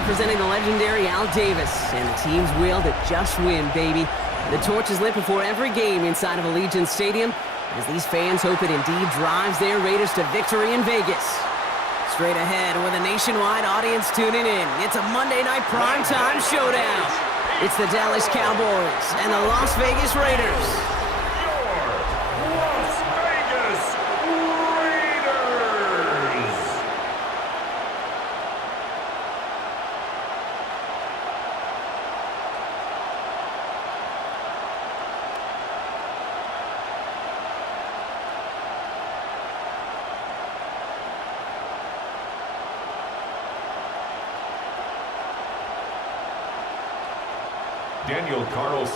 representing the legendary Al Davis, and the team's will to just win, baby. The torch is lit before every game inside of Allegiant Stadium, as these fans hope it indeed drives their Raiders to victory in Vegas. Straight ahead, with a nationwide audience tuning in, it's a Monday night primetime showdown. It's the Dallas Cowboys and the Las Vegas Raiders.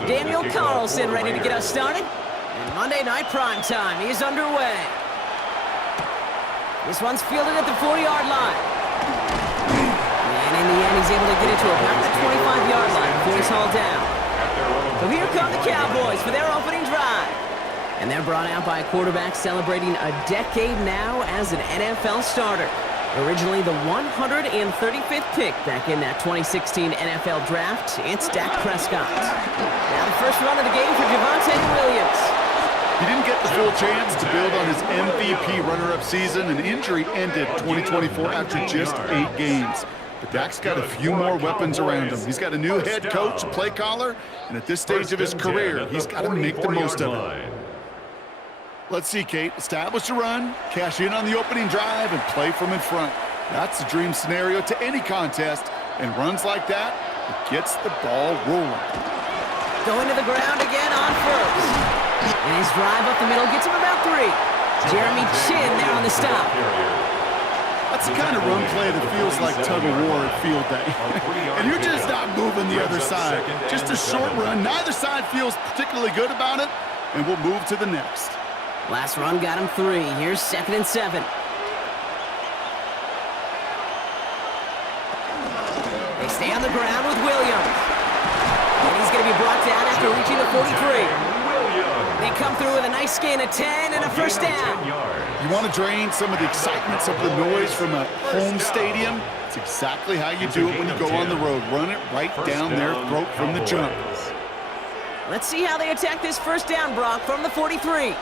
Daniel Carlson ready to get us started. And Monday Night Primetime is underway. This one's fielded at the 40-yard line. And in the end, he's able to get it to about the 25-yard line before he's hauled down. So here come the Cowboys for their opening drive. And they're brought out by a quarterback celebrating a decade now as an NFL starter. Originally the 135th pick back in that 2016 NFL Draft, it's Dak Prescott. Now the first run of the game for Javonte Williams. He didn't get the full chance to build on his MVP runner-up season. An injury ended 2024 after just 8 games. But Dak's got a few more weapons around him. He's got a new head coach, a play caller, and at this stage of his career, he's got to make the most of it. Let's see, Kate. Establish a run, cash in on the opening drive, and play from in front. That's the dream scenario to any contest, and runs like that, it gets the ball rolling. Going to the ground again on first. And his drive up the middle gets him about 3. Jeremy Chin there on the stop. That's the kind of run play that feels like tug-of-war at field day. And you're just not moving the other side. Just a short run. Neither side feels particularly good about it, and we'll move to the next. Last run got him 3. Here's 2nd and 7. They stay on the ground with Williams. And he's going to be brought down after reaching the 43. They come through with a nice gain of 10 and a first down. You want to drain some of the excitement, some of the noise from a home stadium? It's exactly how you do it when you go on the road. Run it right down their throat from the jump. Let's see how they attack this first down, Brock, from the 43.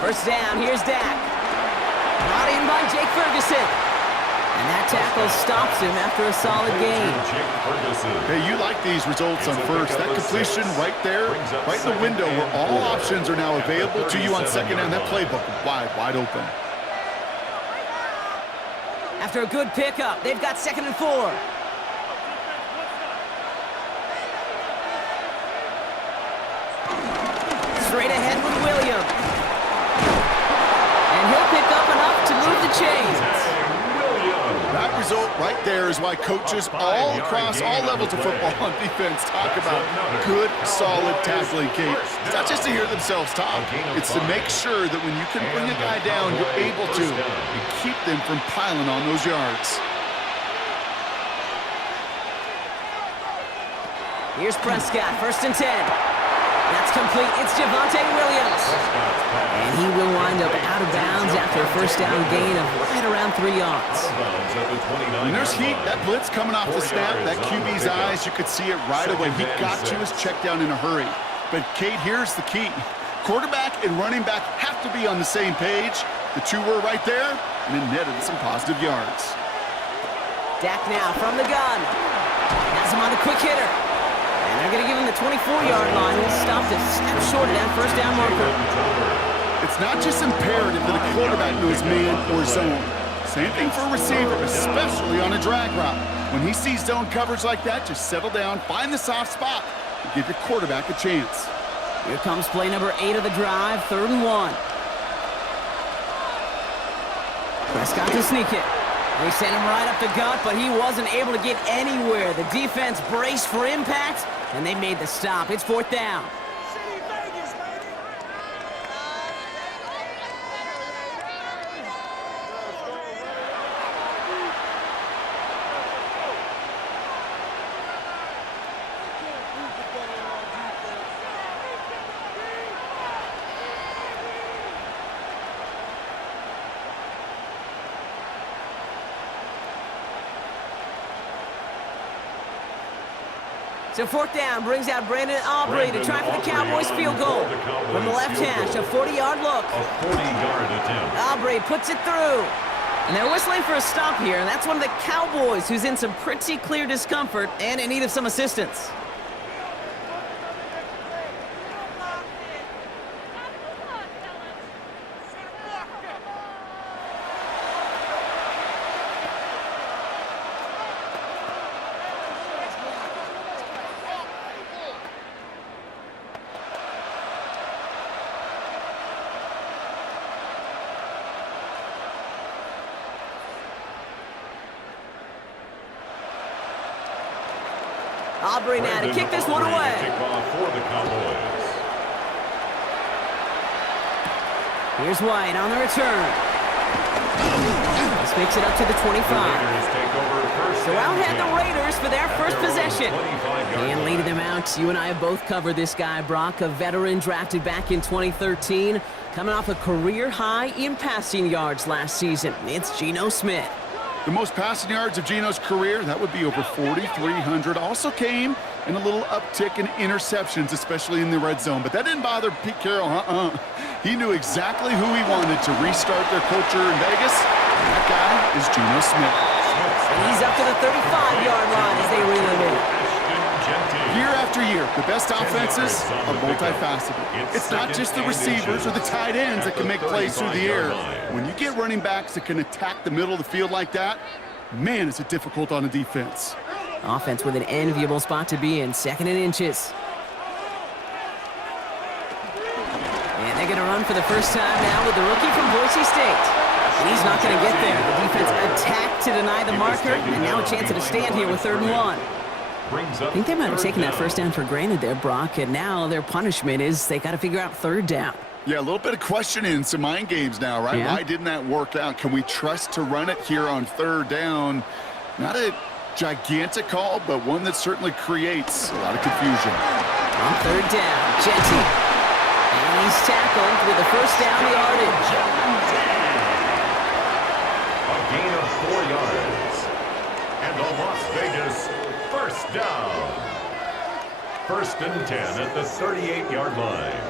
First down, here's Dak. Brought in by Jake Ferguson. And that tackle stops him after a solid gain. Hey, you like these results on first. That completion right there, right in the window where all options are now available to you on second down. That playbook wide open. After a good pickup, they've got 2nd and 4. Straight ahead with Williams. And he'll pick up enough to move the chains. That result right there is why coaches all across all levels of football on defense talk about good, solid tackling, Kate. It's not just to hear themselves talk. It's to make sure that when you can bring a guy down, you're able to and keep them from piling on those yards. Here's Prescott, 1st and 10. That's complete. It's Javonte Williams. And he will wind up out of bounds after a first down gain of right around 3 yards. When there's heat, that blitz coming off the snap, that QB's eyes, you could see it right away. He got to his check down in a hurry. But, Kate, here's the key. Quarterback and running back have to be on the same page. The two were right there, and it netted some positive yards. Dak now from the gun. Has him on a quick hitter. And they're going to give him the 24-yard line. He'll stop to step short of that first down marker. It's not just imperative that a quarterback knows man or zone. Same thing for a receiver, especially on a drag route. When he sees zone coverage like that, just settle down, find the soft spot, and give your quarterback a chance. Here comes play number 8 of the drive, 3rd and 1. Prescott to sneak it. They sent him right up the gut, but he wasn't able to get anywhere. The defense braced for impact, and they made the stop. It's 4th down. So fourth down brings out Brandon Aubrey to try for the Cowboys field goal. From the left hash, a 40-yard look. A 40-yard attempt. Aubrey puts it through. And they're whistling for a stop here, and that's one of the Cowboys who's in some pretty clear discomfort and in need of some assistance. Aubrey now to kick this one away. Kickoff for the Cowboys. Here's White on the return. This makes it up to the 25. So out head the Raiders for their first possession. And leading them out, you and I have both covered this guy, Brock, a veteran drafted back in 2013, coming off a career high in passing yards last season. It's Geno Smith. The most passing yards of Geno's career, that would be over 4,300. Also came in a little uptick in interceptions, especially in the red zone. But that didn't bother Pete Carroll. He knew exactly who he wanted to restart their culture in Vegas. And that guy is Geno Smith. And he's up to the 35-yard line as they reel him in. Year after year, the best offenses are multifaceted. It's not just the receivers or the tight ends that can make plays through the air. When you get running backs that can attack the middle of the field like that, man, is it difficult on a defense. Offense with an enviable spot to be in, 2nd and inches. And they're going to run for the first time now with the rookie from Boise State. And he's not going to get there. The defense attacked to deny the marker, and now a chance at a stand here with 3rd and 1. I think they might have taken that first down for granted there, Brock, and now their punishment is they got to figure out 3rd down. Yeah, a little bit of questioning, some mind games now, right? Yeah. Why didn't that work out? Can we trust to run it here on 3rd down? Not a gigantic call, but one that certainly creates a lot of confusion. On 3rd down, Jetty. And he's tackled with the first down yardage. A gain of 4 yards. And the Las Vegas first down. 1st and 10 at the 38-yard line.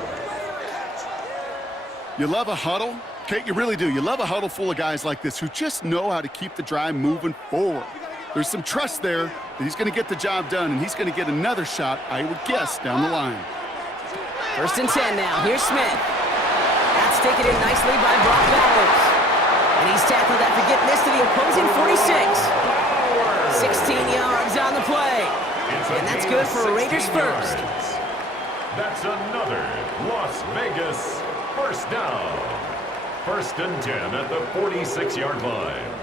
You love a huddle? Kate, you really do. You love a huddle full of guys like this who just know how to keep the drive moving forward. There's some trust there that he's going to get the job done, and he's going to get another shot, I would guess, down the line. 1st and 10 now. Here's Smith. That's taken in nicely by Brock Bowers. And he's tackled after getting this to the opposing 46. 16 yards on the play. And that's good for a Raiders first. That's another Las Vegas first down. 1st and 10 at the 46-yard line.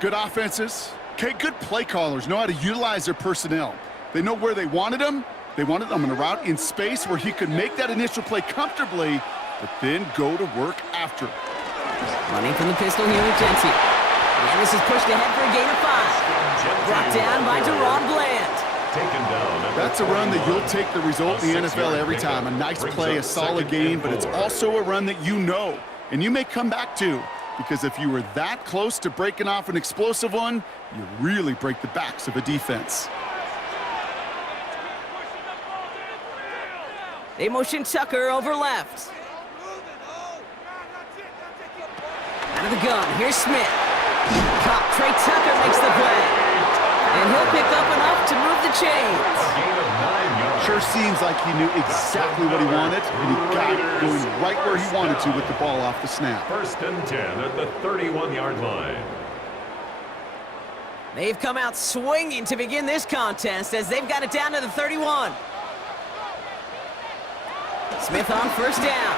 Good offenses. Okay, good play callers know how to utilize their personnel. They know where they wanted them. They wanted them on a route in space where he could make that initial play comfortably, but then go to work after. Running from the pistol here with Jency. And this is pushed ahead for a gain of 5. Brought down by Deron Bland. Taken down. That's a run that you'll take the result in the NFL every time. A nice play, a solid game, but it's also a run that you know, and you may come back to, because if you were that close to breaking off an explosive one, you really break the backs of a defense. They motion Tucker over left. Out of the gun, here's Smith. Caught. Trey Tucker makes the play. And he'll pick up enough to move the chains. Sure seems like he knew exactly what he wanted, and he got it going right where he wanted to with the ball off the snap. 1st and 10 at the 31-yard line. They've come out swinging to begin this contest as they've got it down to the 31. Smith on 1st down.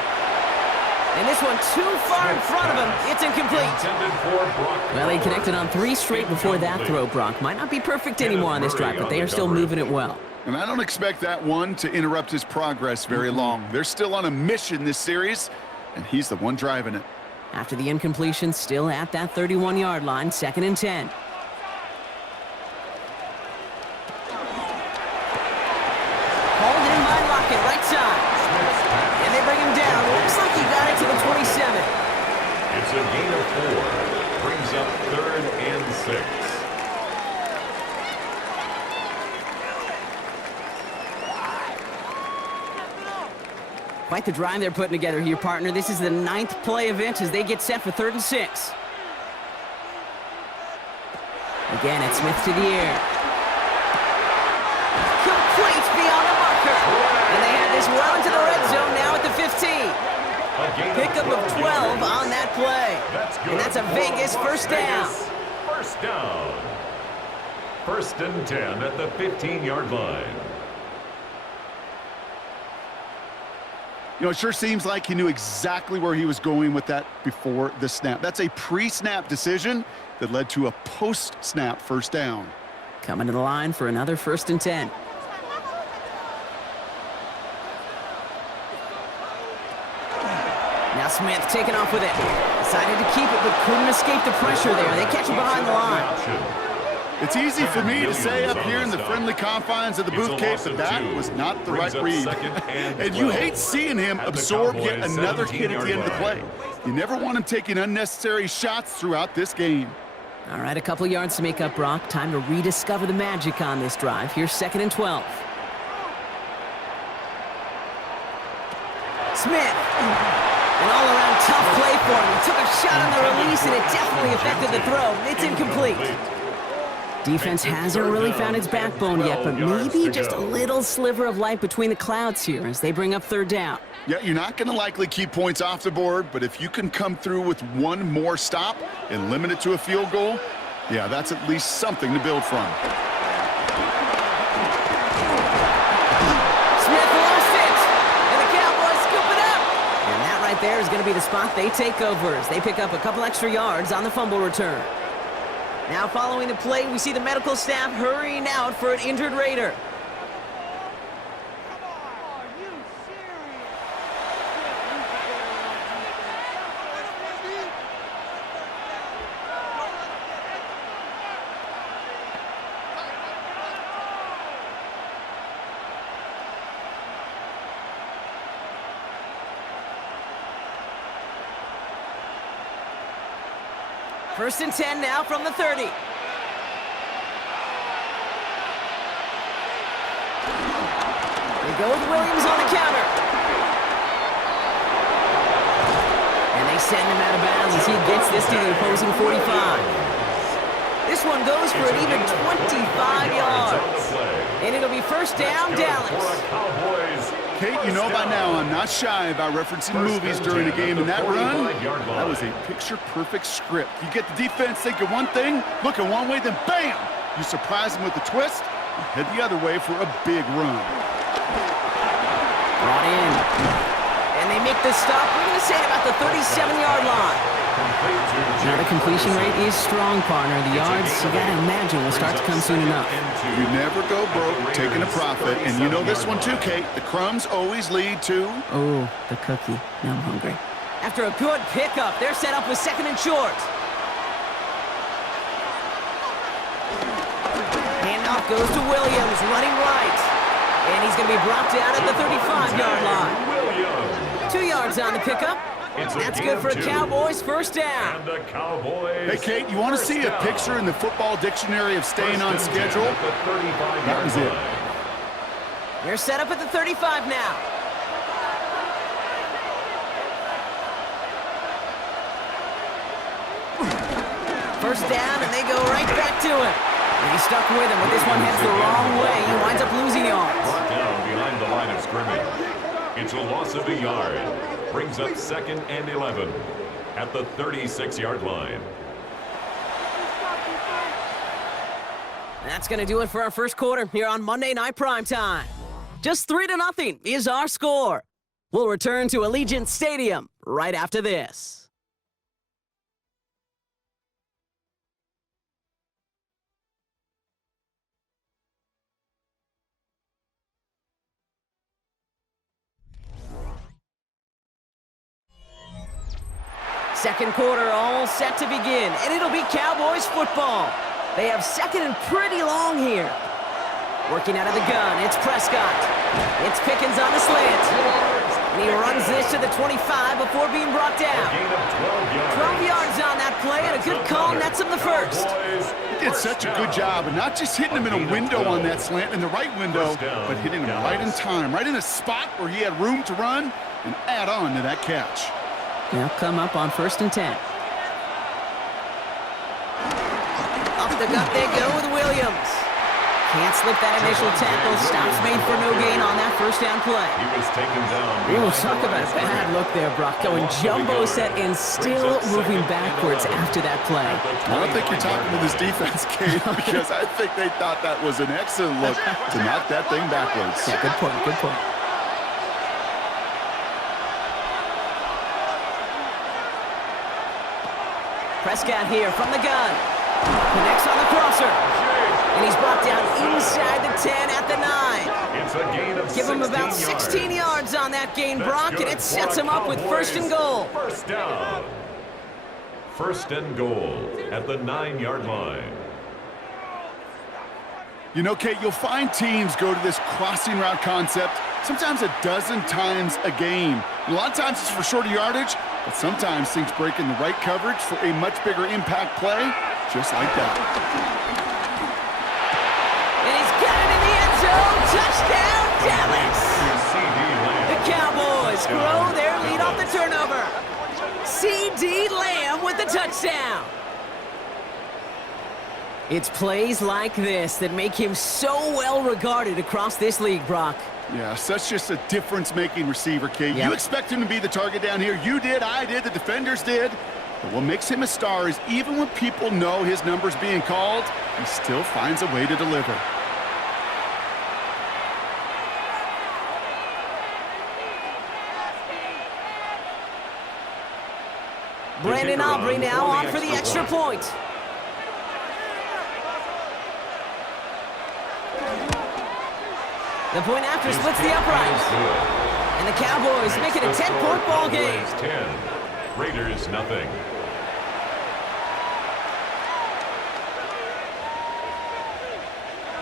And this one too far in front of him. It's incomplete. Well, he connected on 3 straight before that throw, Brock. Might not be perfect anymore on this drive, but they are still moving it well. And I don't expect that one to interrupt his progress very long. They're still on a mission this series, and he's the one driving it. After the incompletion, still at that 31-yard line, 2nd and 10. Hauled in by Lockett, right side. And they bring him down. Looks like he got it to the 27. It's a gain of 4. Brings up 3rd and 6. Quite the drive they're putting together here, partner. This is the 9th play of it as they get set for 3rd and 6. Again, it's Smith to the air. Complete beyond the marker. And they have this well into the red zone now at the 15. Pickup of 12 on that play. And that's a Vegas first down. First down. 1st and 10 at the 15-yard line. You know, it sure seems like he knew exactly where he was going with that before the snap. That's a pre-snap decision that led to a post-snap first down. Coming to the line for another 1st and 10. Now Smith taking off with it. Decided to keep it, but couldn't escape the pressure there. They catch it behind the line. It's easy for me to say up here in the friendly confines of the booth, Kate, that that was not the right read. And you hate seeing him absorb yet another hit at the end of the play. You never want him taking unnecessary shots throughout this game. All right, a couple yards to make up, Brock. Time to rediscover the magic on this drive. Here's 2nd and 12. Smith. An all-around tough play for him. He took a shot on the release, and it definitely affected the throw. It's incomplete. Defense hasn't really found its backbone yet, but maybe just a little sliver of light between the clouds here as they bring up 3rd down. Yeah, you're not going to likely keep points off the board, but if you can come through with one more stop and limit it to a field goal, yeah, that's at least something to build from. Smith lost it, and the Cowboys scoop it up. And that right there is going to be the spot they take over as they pick up a couple extra yards on the fumble return. Now following the play, we see the medical staff hurrying out for an injured Raider. First and 10 now from the 30. They go with Williams on the counter. And they send him out of bounds as he gets this to the opposing 45. This one goes for an even 25 yards. And it'll be first down, Dallas. Kate, you know by now I'm not shy about referencing movies during a game, and that run, that was a picture-perfect script. You get the defense thinking one thing, looking one way, then bam! You surprise them with a twist, and head the other way for a big run. Brought in. And they make the stop. We're going to say about the 37-yard line. Now the completion rate is strong, partner. The yards, you got to imagine, will start to come soon enough. You never go broke taking a profit, and you know this one too, Kate. The crumbs always lead to... Oh, the cookie. Now I'm hungry. After a good pickup, they're set up with 2nd and short. Handoff goes to Williams, running right. And he's going to be brought down at the 35-yard line. 2 yards on the pickup. That's good for a Cowboys first down. Hey, Kate, you want to see a picture in the football dictionary of staying on schedule? That was it. They're set up at the 35 now. First down, and they go right back to it. And he's stuck with him, but this one heads the wrong way. He winds up losing yards. Brought down behind the line of scrimmage. It's a loss of a yard. Brings up 2nd and 11 at the 36-yard line. That's going to do it for our first quarter here on Monday Night Primetime. Just 3-0 is our score. We'll return to Allegiant Stadium right after this. Second quarter all set to begin, and it'll be Cowboys football. They have 2nd and pretty long here. Working out of the gun, it's Prescott. It's Pickens on the slant. And he runs this gets to the 25 before being brought down. A gain of 12 yards. 12 yards on that play, and a good call nets him the first. He did such a good job, and not just hitting him in a window on that slant, in the right window, but hitting him right in time, right in a spot where he had room to run and add on to that catch. They'll come up on 1st and 10. Up the gut they go with Williams. Can't slip that initial tackle. Stops made for no gain on that 1st down play. He was taken down. Ooh, talk about a bad look there, Brock. Going jumbo set and still moving backwards after that play. I don't think you're talking to this defense, Kate, because I think they thought that was an excellent look to knock that thing backwards. Yeah, good point, good point. Prescott here from the gun. Connects on the crosser. And he's brought down inside the 10 at the 9. It's a gain of Give him about 16 yards on that gain, Brock, and it sets him up with 1st and goal. First down. 1st and goal at the 9-yard line. You know, Kate, you'll find teams go to this crossing route concept sometimes a dozen times a game. A lot of times it's for shorter yardage, but sometimes things break in the right coverage for a much bigger impact play, just like that. And he's got it in the end zone. Touchdown, Dallas! The Cowboys grow their lead off the turnover. C.D. Lamb with the touchdown. It's plays like this that make him so well regarded across this league, Brock. Yeah, such just a difference-making receiver, Kate. Yep. You expect him to be the target down here. You did, I did, the defenders did. But what makes him a star is even when people know his number's being called, he still finds a way to deliver. Brandon Aubrey now on for the extra point. The point after splits the uprights. And the Cowboys make it a 10-point ball game. 10, Raiders nothing.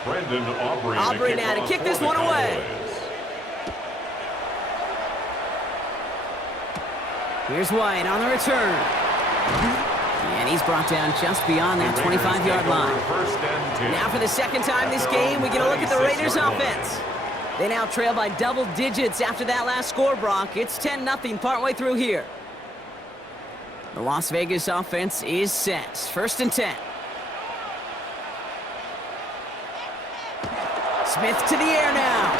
Brandon Aubrey. Aubrey now to kick this one away. Here's White on the return. And he's brought down just beyond that 25-yard line. Now for the second time this game, we get a look at the Raiders offense. They now trail by double digits after that last score, Brock. It's 10-0 partway through here. The Las Vegas offense is set. 1st and 10. Smith to the air now.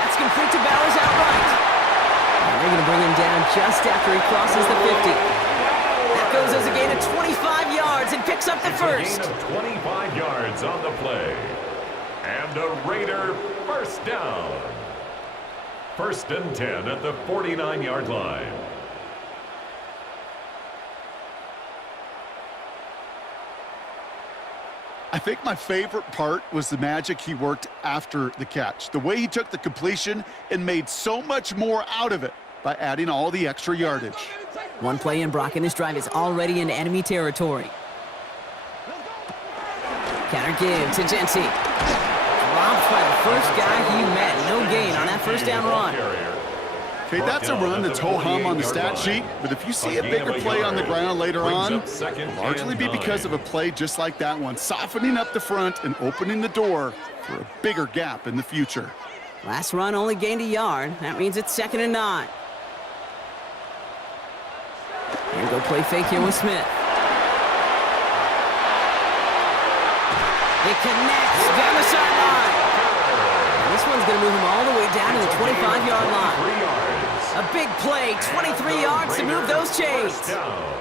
That's complete to Bowers outright. And they're going to bring him down just after he crosses the 50. That goes as a gain of 25 yards and picks up the first. A gain of 25 yards on the play. And a Raider first down. 1st and 10 at the 49-yard line. I think my favorite part was the magic he worked after the catch. The way he took the completion and made so much more out of it by adding all the extra yardage. One play in, Brock, and this drive is already into enemy territory. Counter give to Jency. Dropped by the first guy he met. No gain on that 1st down run. Okay, that's a run that's ho-hum on the stat sheet, but if you see a bigger play on the ground later on, it'll largely be because of a play just like that one, softening up the front and opening the door for a bigger gap in the future. Last run only gained a yard. That means it's 2nd and 9. And go play fake here with Smith. It connects down the sideline. And this one's going to move him all the way down to the 25-yard line. A big play, 23 yards to move those chains.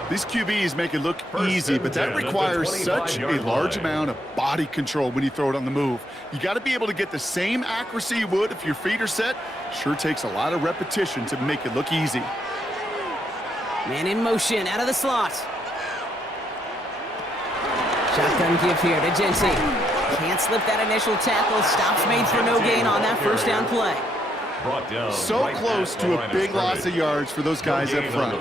These QBs make it look easy, but that requires such a large amount of body control when you throw it on the move. You got to be able to get the same accuracy you would if your feet are set. Sure takes a lot of repetition to make it look easy. Man in motion out of the slot. Shotgun give here to Jency. Can't slip that initial tackle. Stops made for no gain on that 1st down play. So close to a big loss of yards for those guys up front.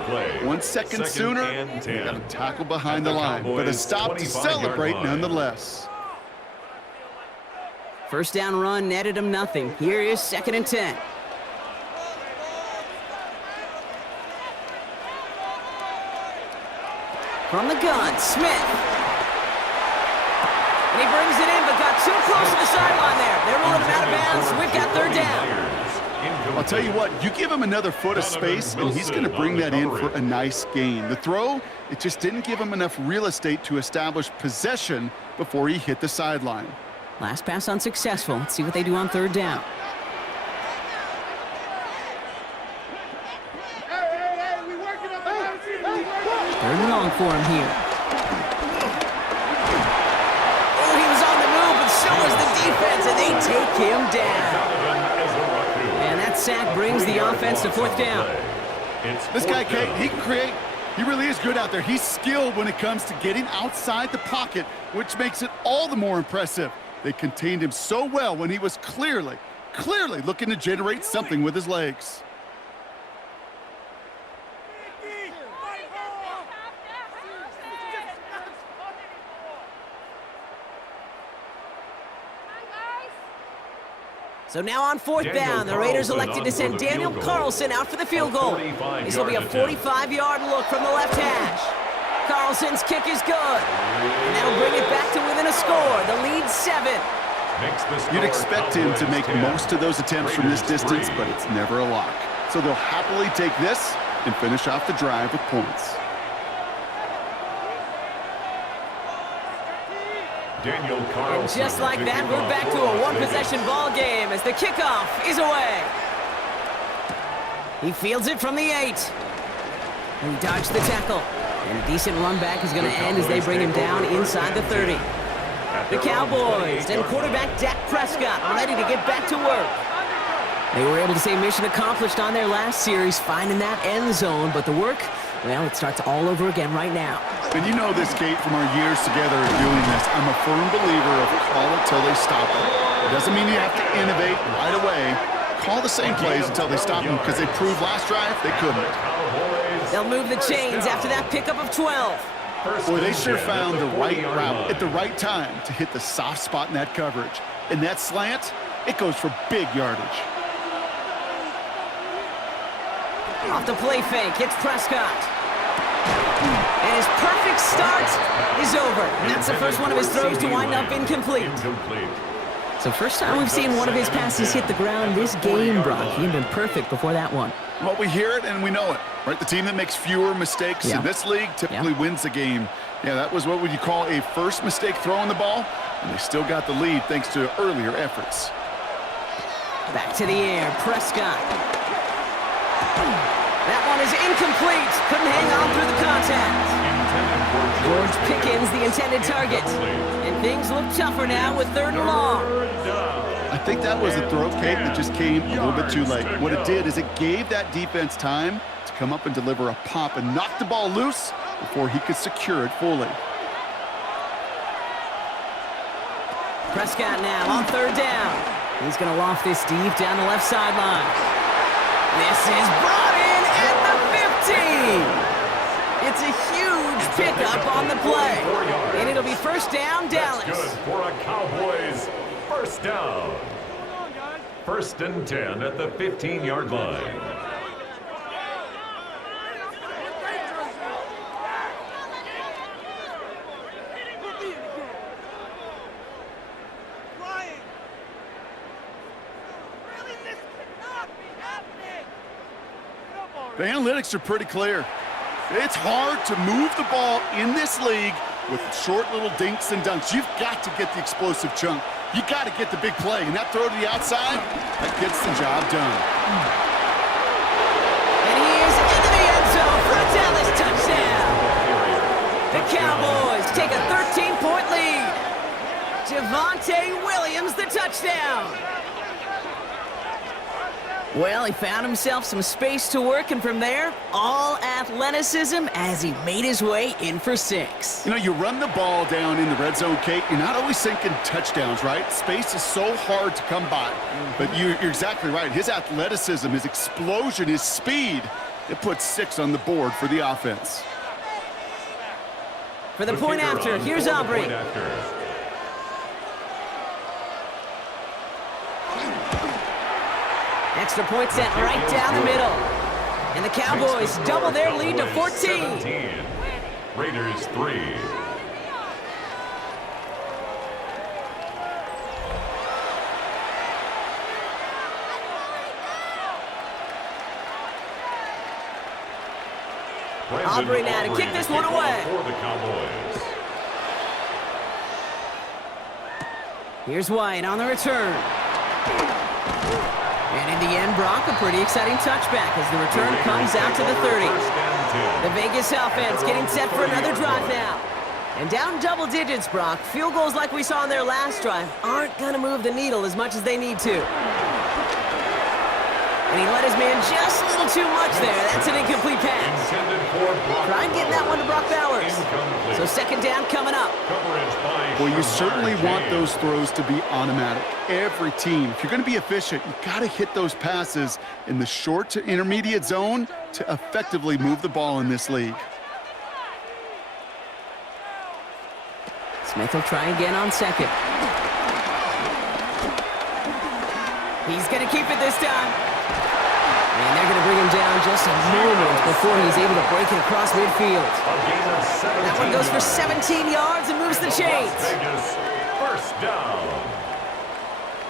1 second sooner, they got a tackle behind the line, but a stop to celebrate nonetheless. 1st down run netted him nothing. Here is 2nd and 10. From the gun, Smith. And he brings it in, but got too close to the sideline there. They're rolling him out of bounds, so we've got third down. I'll tell you what, you give him another foot of space, and he's going to bring that in for a nice gain. The throw, it just didn't give him enough real estate to establish possession before he hit the sideline. Last pass unsuccessful. Let's see what they do on third down. Third and long for him here. Oh, he was on the move, but so was the defense, and they take him down. And that sack brings the offense to fourth down. This guy, Kate, he can create. He really is good out there. He's skilled when it comes to getting outside the pocket, which makes it all the more impressive. They contained him so well when he was clearly looking to generate something with his legs. So now on fourth down, the Raiders elected to send Daniel Carlson out for the field goal. This will be a 45-yard look from the left hash. Carlson's kick is good. And that'll bring it back to within a score. The lead 7. You'd expect him to make most of those attempts from this distance, but it's never a lock. So they'll happily take this and finish off the drive with points. And just like that, we're back to a one-possession ball game as the kickoff is away. He fields it from the 8. And he dodged the tackle. And a decent run back is going to end as they bring him down inside the 30. The Cowboys and quarterback Dak Prescott are ready to get back to work. They were able to say mission accomplished on their last series, finding that end zone, but the work, well, it starts all over again right now. And you know this, Kate, from our years together of doing this. I'm a firm believer of call it till they stop it. It doesn't mean you have to innovate right away. Call the same plays until they stop them, because they proved last drive they couldn't. They'll move the chains after that pickup of 12. Boy, they sure found the right route at the right time to hit the soft spot in that coverage. And that slant, it goes for big yardage. Off the play fake, it's Prescott. And his perfect start is over. And that's the first one of his throws to wind up incomplete. So first time we've seen one of his passes hit the ground this game, Brock. He had been perfect before that one. Well, we hear it and we know it, right? The team that makes fewer mistakes in this league typically wins the game. Yeah, that was what would you call a first mistake throwing the ball, and they still got the lead thanks to earlier efforts. Back to the air, Prescott. That one is incomplete. Couldn't hang on through the contact. George Pickens, the intended target. And things look tougher now with third and long. I think that was a throw, Kate, that just came a little bit too late. What it did is it gave that defense time to come up and deliver a pop and knock the ball loose before he could secure it fully. Prescott now on third down. He's going to loft this deep down the left sideline. This is brought in at the 15. It's a huge pickup on the play. And it'll be first down, Dallas. That's good for a Cowboys first down. First and 10 at the 15-yard line. The analytics are pretty clear. It's hard to move the ball in this league with short little dinks and dunks. You've got to get the explosive chunk. You got to get the big play. And that throw to the outside, that gets the job done. And he is into the end zone for a Dallas touchdown. The Cowboys take a 13-point lead. Javonte Williams, the touchdown. Well, he found himself some space to work, and from there, all athleticism as he made his way in for 6. You know, you run the ball down in the red zone, Kate, you're not always thinking touchdowns, right? Space is so hard to come by. But you're exactly right. His athleticism, his explosion, his speed, it puts 6 on the board for the offense. For the point after, here's Aubrey. Extra point set right down the middle. And the Cowboys double their lead to 14. Raiders 3. Aubrey now to kick this one away. For the Cowboys. Here's White on the return. And in the end, Brock, a pretty exciting touchback as the return comes out to the 30. The Vegas offense getting set for another drive now. And down double digits, Brock. Field goals like we saw on their last drive aren't going to move the needle as much as they need to. And he let his man just a little too much there. That's an incomplete pass. Try and get that one to Brock Bowers. So second down coming up. Well, you certainly want those throws to be automatic. Every team, if you're going to be efficient, you got to hit those passes in the short to intermediate zone to effectively move the ball in this league. Smith will try again on second. He's going to keep it this time. And they're going to bring him down just a moment before he's able to break it across midfield. That one goes for 17 yards and moves the chains. First down.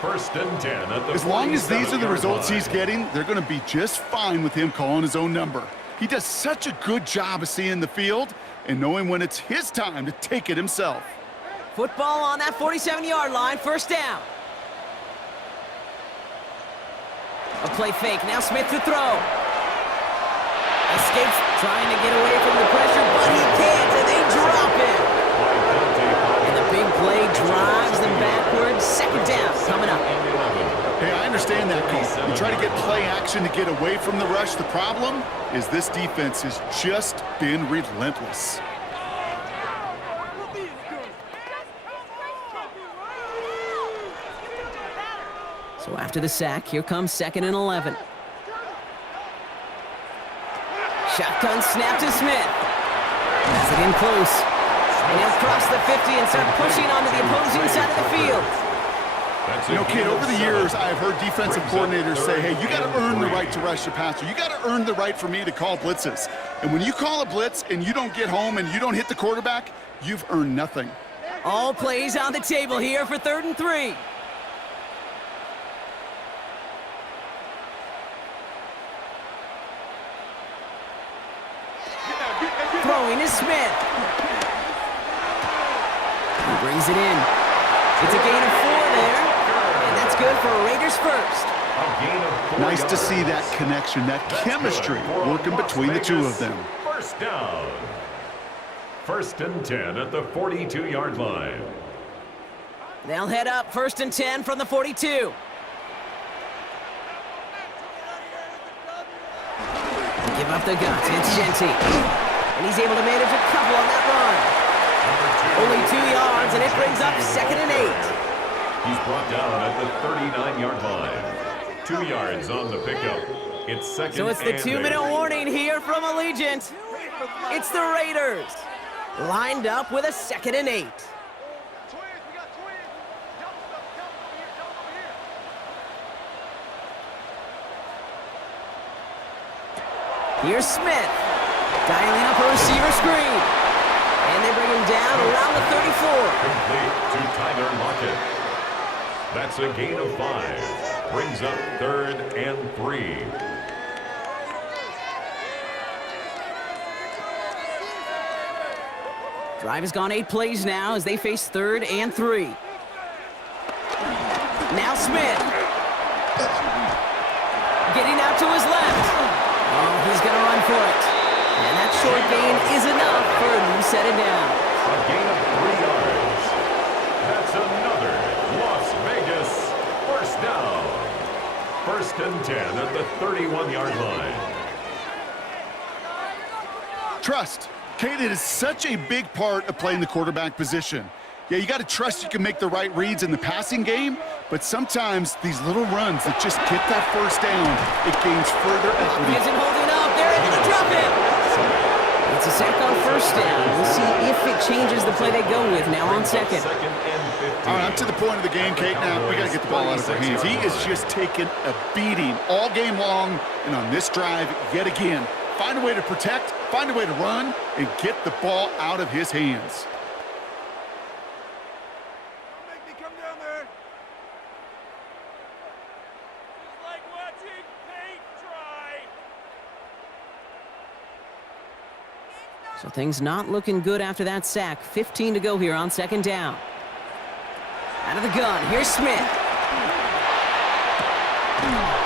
First and 10 at the As long as these are the results line. he's getting, they're going to be just fine with him calling his own number. He does such a good job of seeing the field and knowing when it's his time to take it himself. Football on that 47-yard line, first down. A play fake, now Smith to throw. Escapes, trying to get away from the pressure, but he can't, and they drop him. And the big play drives them backwards. Second down coming up. Hey, I understand that, Cole. You try to get play action to get away from the rush. The problem is this defense has just been relentless. So after the sack, here comes second and 11. Shotgun snap to Smith. Has it in close. And he'll cross the 50 and start pushing onto the opposing side of the field. You know, kid, over the years, I've heard defensive coordinators say, hey, you got to earn the right to rush the passer. You got to earn the right for me to call blitzes. And when you call a blitz and you don't get home and you don't hit the quarterback, you've earned nothing. All plays on the table here for 3rd and 3. Throwing is Smith. He brings it in. It's a gain of 4 there, and that's good for a Raiders first. Nice to see that connection, that chemistry working between the two of them. First down. First and 10 at the 42-yard line. They'll head up 1st and 10 from the 42. Give up the guts. It's Genty. And he's able to manage a couple on that run. Only 2 yards, and it brings up 2nd and 8. He's brought down at the 39-yard line. 2 yards on the pickup. It's second. So it's the 2-minute warning here from Allegiant. It's the Raiders. Lined up with a 2nd and 8. Here's Smith. Dialing up a receiver screen. And they bring him down around the 34. Complete to Tyler Lockett. That's a gain of 5. Brings up 3rd and 3. Drive has gone 8 plays now as they face 3rd and 3. Now Smith. Getting out to his left. Oh, he's going to run for it. And that short gain is enough for a new set it down. A gain of 3 yards. That's another Las Vegas first down. 1st and 10 at the 31-yard line. Trust. Kate, it is such a big part of playing the quarterback position. Yeah, you got to trust you can make the right reads in the passing game, but sometimes these little runs that just get that first down, it gains further He equity. isn't holding up. They're able to drop him. It's a sack on 1st down. We'll see if it changes the play they go with now on 2nd. Second and 15. All right, I'm to the point of the game, Kate. Now we got to get the ball out of our hands. He is just taking a beating all game long, and on this drive, yet again, find a way to protect, find a way to run, and get the ball out of his hands. Don't make me come down there. It's like watching paint dry. So things not looking good after that sack. 15 to go here on second down. Out of the gun, here's Smith.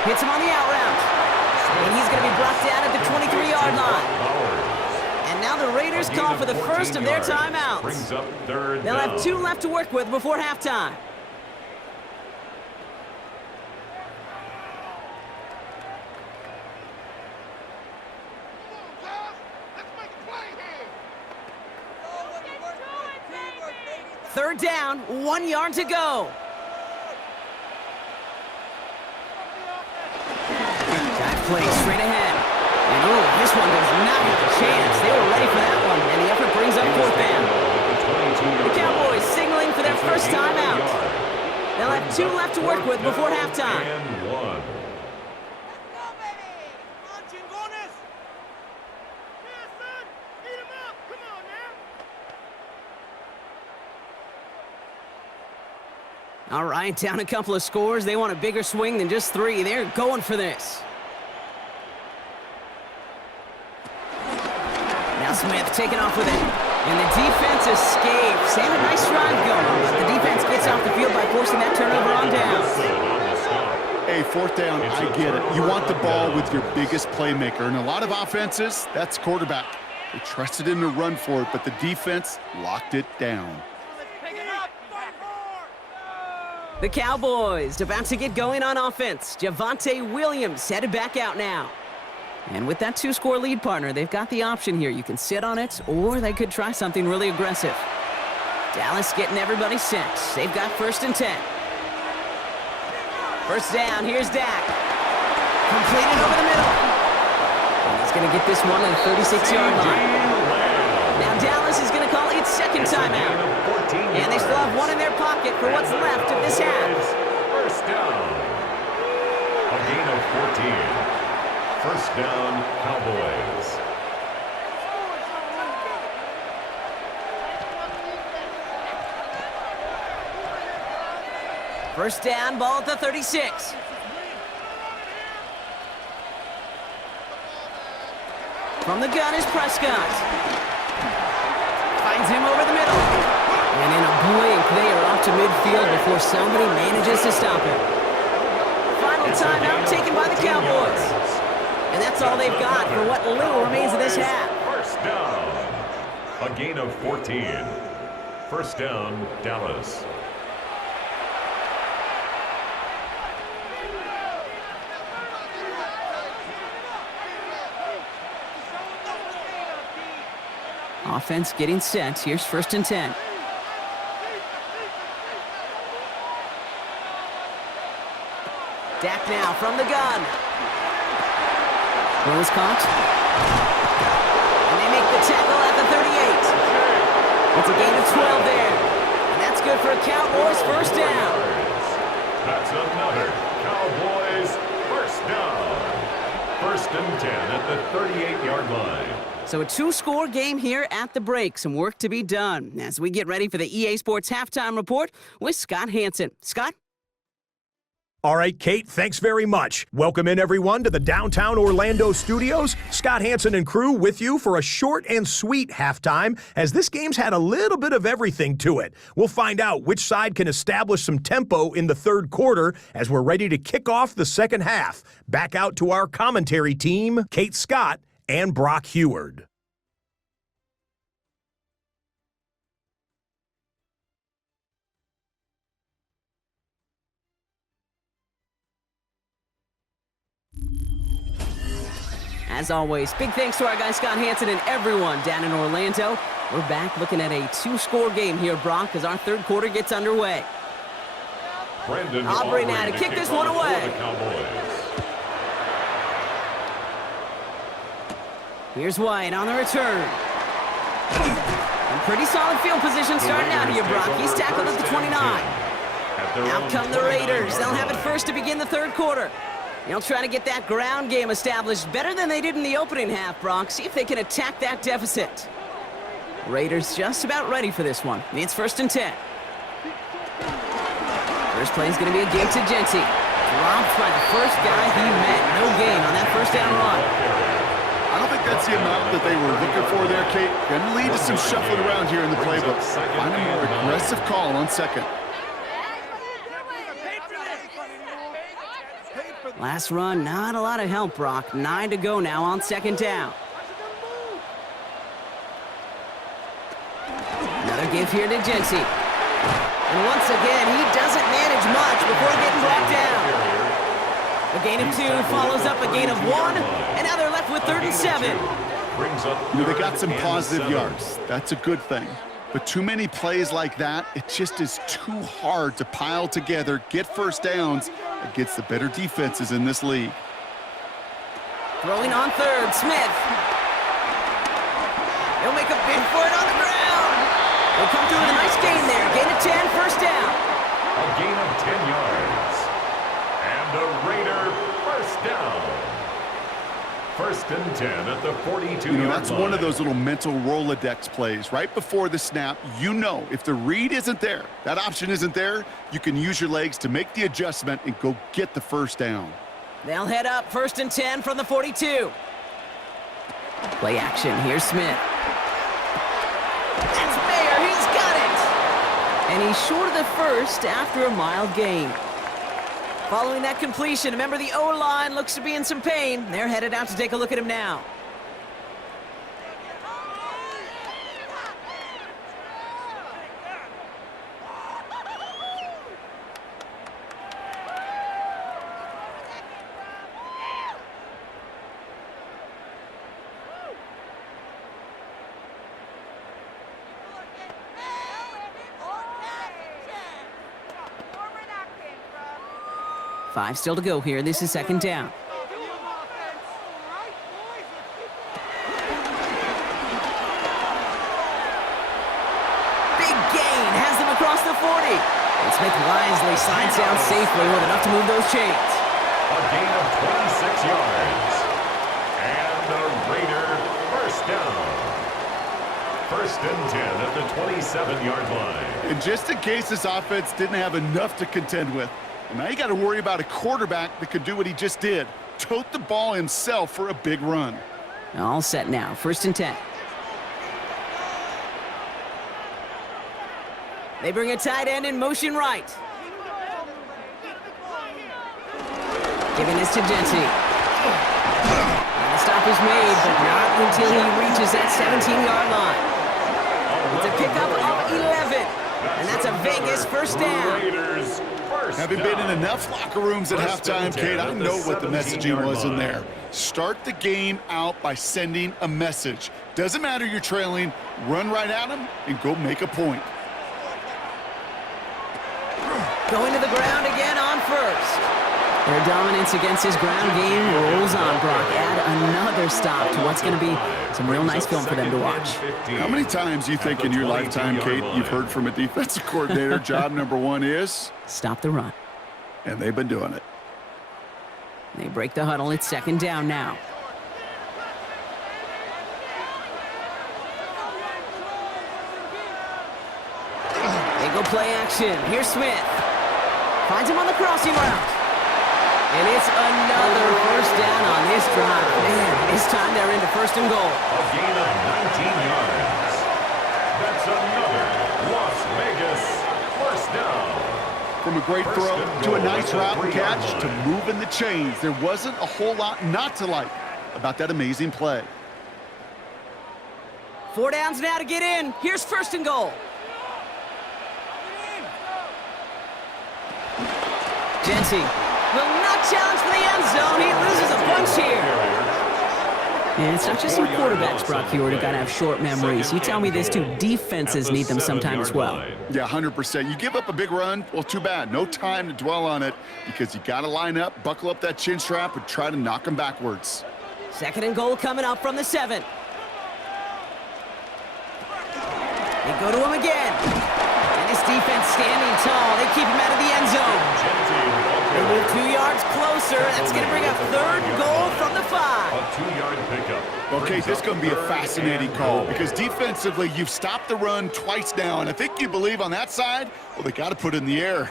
Hits him on the out route. And he's going to be brought down at the 23-yard line. And now the Raiders call for the first of their timeouts. They'll have 2 left to work with before halftime. Third down, 1 yard to go. Dive play straight ahead. And ooh, this one does not have a chance. They were ready for that one, and the effort brings up fourth down. The Cowboys signaling for their first time out. They'll have 2 left to work with before halftime. All right, down a couple of scores. They want a bigger swing than just 3. They're going for this. Now Smith taking off with it. And the defense escapes. They have a nice drive going, but the defense gets off the field by forcing that turnover on down. Hey, fourth down, I get it. You want the ball with your biggest playmaker. And a lot of offenses, that's quarterback. They trusted him to run for it, but the defense locked it down. The Cowboys about to get going on offense. Javonte Williams headed back out now. And with that 2-score lead, partner, they've got the option here. You can sit on it, or they could try something really aggressive. Dallas getting everybody set. They've got 1st and 10. First down, here's Dak. Completed over the middle. And he's going to get this one at the 36-yard line. Now Dallas is going to call its second timeout. And they still have 1 in their pocket for what's left of this half. First down. A gain of 14. First down, Cowboys. First down, ball at the 36. From the gun is Prescott. Finds him over the middle. And in a blink, they are off to midfield before somebody manages to stop him. Final timeout taken by the Cowboys. And that's all they've got for what little remains of this half. First down. A gain of 14. First down, Dallas. Offense getting set. Here's 1st and 10. Dak now from the gun. Ball is caught. And they make the tackle at the 38. It's a gain of 12 there. And that's good for a Cowboys first down. That's another Cowboys first down. 1st and 10 at the 38-yard line. So a 2-score game here at the break. Some work to be done as we get ready for the EA Sports Halftime Report with Scott Hansen. Scott? All right, Kate, thanks very much. Welcome in, everyone, to the downtown Orlando studios. Scott Hansen and crew with you for a short and sweet halftime, as this game's had a little bit of everything to it. We'll find out which side can establish some tempo in the third quarter as we're ready to kick off the second half. Back out to our commentary team, Kate Scott and Brock Heward. As always, big thanks to our guy Scott Hansen and everyone down in Orlando. We're back looking at a 2-score game here, Brock, as our third quarter gets underway. Aubrey now to kick this one away. Here's White on the return. And pretty solid field position starting out here, Brock. He's tackled at the 29. Out come the Raiders. They'll have it first to begin the third quarter. They'll try to get that ground game established better than they did in the opening half, Brock. See if they can attack that deficit. Raiders just about ready for this one. It's 1st and 10. First play is going to be a game to Genty. Dropped by the first guy he met. No gain on that first down run. I don't think that's the amount that they were looking for there, Kate. Going to lead to some shuffling around here in the playbook. Find a more aggressive call on 2nd. Last run, not a lot of help, Brock. 9 to go now on 2nd down. Another give here to Genty. And once again, he doesn't manage much before getting brought down. A gain of 2 follows up a gain of 1, and now they're left with 3rd and 7. You know, they got some positive yards. That's a good thing. But too many plays like that, it just is too hard to pile together, get first downs against the better defenses in this league. Throwing on 3rd, Smith. He'll make a bid for it on the ground. He'll come through with a nice gain there. Gain of 10, first down. A gain of 10 yards. And a Raider first down. 1st and 10 at the 42-yard line. That's one of those little mental Rolodex plays. Right before the snap, you know if the read isn't there, that option isn't there, you can use your legs to make the adjustment and go get the first down. They'll head up 1st and 10 from the 42. Play action. Here's Smith. That's Mayer. He's got it. And he's short of the first after a mild gain. Following that completion, remember the O-line looks to be in some pain. They're headed out to take a look at him now. Five still to go here. This is 2nd down. Big gain has them across the 40. And Smith wisely slides down safely with enough to move those chains. A gain of 26 yards. And the Raider first down. 1st and 10 at the 27-yard line. And just in case this offense didn't have enough to contend with, now you got to worry about a quarterback that could do what he just did. Tote the ball himself for a big run. All set now. 1st and 10. They bring a tight end in motion right. Giving this to Genty. And the stop is made, but not until he reaches that 17-yard line. It's a pickup of 11. And that's a Vegas first down. Having been in enough locker rooms at halftime, Kate, I know what the messaging was in there. Start the game out by sending a message. Doesn't matter you're trailing, run right at them and go make a point. Going to the ground again on 1st. Their dominance against his ground game rolls on, Brock. Add another stop to what's going to be some real nice film for them to watch. How many times do you think in your lifetime, Kate, you've heard from a defensive coordinator, job number 1 is? Stop the run. And they've been doing it. They break the huddle. It's 2nd down now. They go play action. Here's Smith. Finds him on the crossing route. And it's another first down on this drive. Man, this time they're into 1st and goal. A gain of 19 yards. That's another Las Vegas first down. From a great throw to a nice route and catch to moving the chains. There wasn't a whole lot not to like about that amazing play. 4 downs now to get in. Here's 1st and goal. Genty will not challenge for the end zone. He loses a bunch here. And it's not just some quarterbacks, Brock, you already got to have short memories. You tell me this too, defenses need them sometimes as well. Yeah, 100%. You give up a big run, well, too bad. No time to dwell on it because you got to line up, buckle up that chin strap, and try to knock them backwards. 2nd and goal coming up from the 7. They go to him again. And this defense standing tall. They keep him out of the end zone. They move 2 yards closer. That's going to bring up third and goal from the 5. A 2-yard pickup. Okay, this is going to be a fascinating call because defensively, you've stopped the run twice now, and I think you believe on that side, well, they got to put it in the air.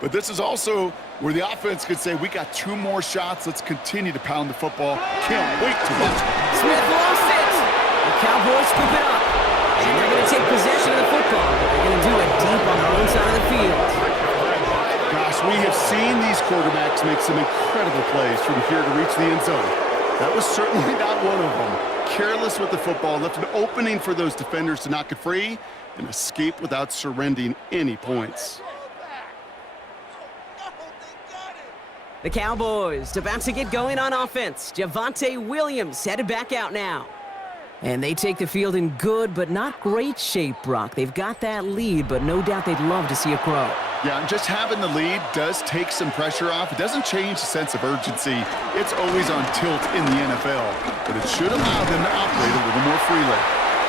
But this is also where the offense could say, we got 2 more shots. Let's continue to pound the football. Can't wait to watch it. Smith lost it. The Cowboys scoop it up. And they're going to take possession of the football, but they're going to do it deep on their own side of the field. Gosh, we have seen these quarterbacks make some incredible plays from here to reach the end zone. That was certainly not one of them. Careless with the football, left an opening for those defenders to knock it free and escape without surrendering any points. The Cowboys about to get going on offense. Javonte Williams headed back out now. And they take the field in good but not great shape, Brock. They've got that lead, but no doubt they'd love to see it grow. Yeah, and just having the lead does take some pressure off. It doesn't change the sense of urgency. It's always on tilt in the NFL, but it should allow them to operate a little more freely.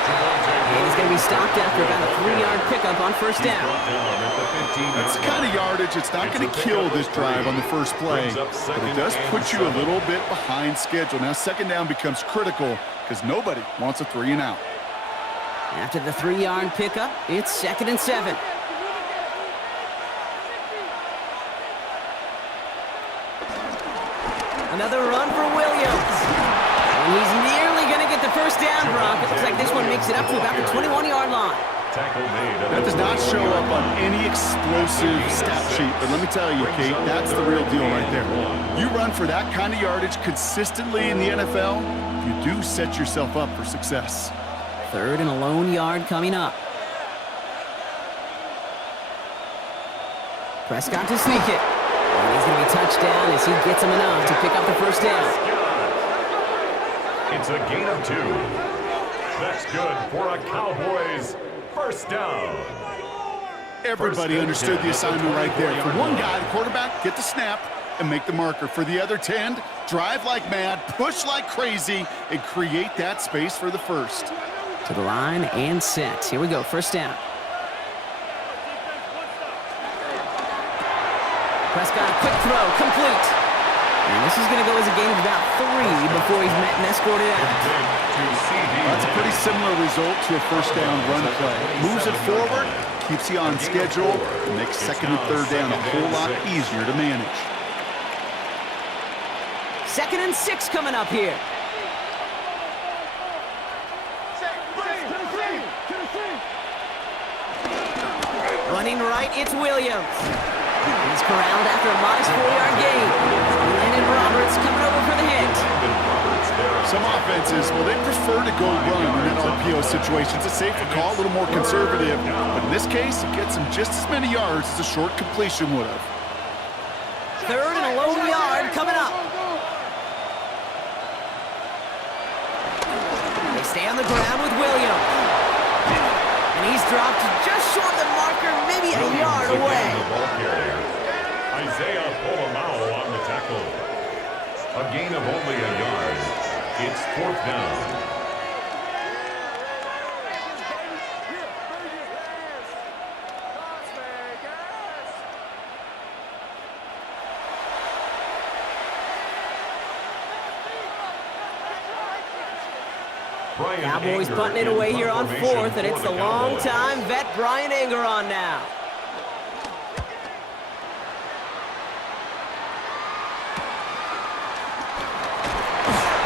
And he's going to be stopped after about a 3-yard pickup on first down. That's the kind of yardage. It's not going to kill this drive on the first play, but it does put you a little bit behind schedule. Now second down becomes critical because nobody wants a 3 and out. After the 3-yard pickup, it's 2nd and 7. Another run for Williams. And he's nearly going to get the first down, Brock. It looks like this one makes it up to about the 21-yard line. That does not show up on any explosive stat sheet, but let me tell you, Kate, that's the real deal right there. You run for that kind of yardage consistently in the NFL, you do set yourself up for success. 3rd and a lone yard coming up. Prescott to sneak it. And he's going to be touched down as he gets him enough to pick up the first down. It's a gain of 2. That's good for a Cowboys first down. Everybody understood the assignment right there. For one guy, the quarterback, get the snap and make the marker. For the other 10, drive like mad, push like crazy, and create that space for the first. To the line and set. Here we go, first down. Prescott, a quick throw, complete. And this is going to go as a gain of about 3 before he's met and escorted out. That's a pretty similar result to a first down run play. Moves it forward, keeps you on schedule, and makes 2nd and 3rd down a whole lot easier to manage. 2nd and 6 coming up here. Running right, it's Williams. He's corralled after a modest 4-yard gain. Landon Roberts coming over for the hit. Some offenses, well, they prefer to go run in an RPO situation. It's a safer call, a little more conservative. But in this case, it gets him just as many yards as a short completion would have. 3rd and a lone yard coming up. They stay on the ground with Williams. And he's dropped just short of the marker, maybe a yard away. Isaiah Polamalu on the tackle. A gain of only a yard. It's 4th down. Cowboys punting it away here on 4th, and it's the long-time vet Brian Anger on now.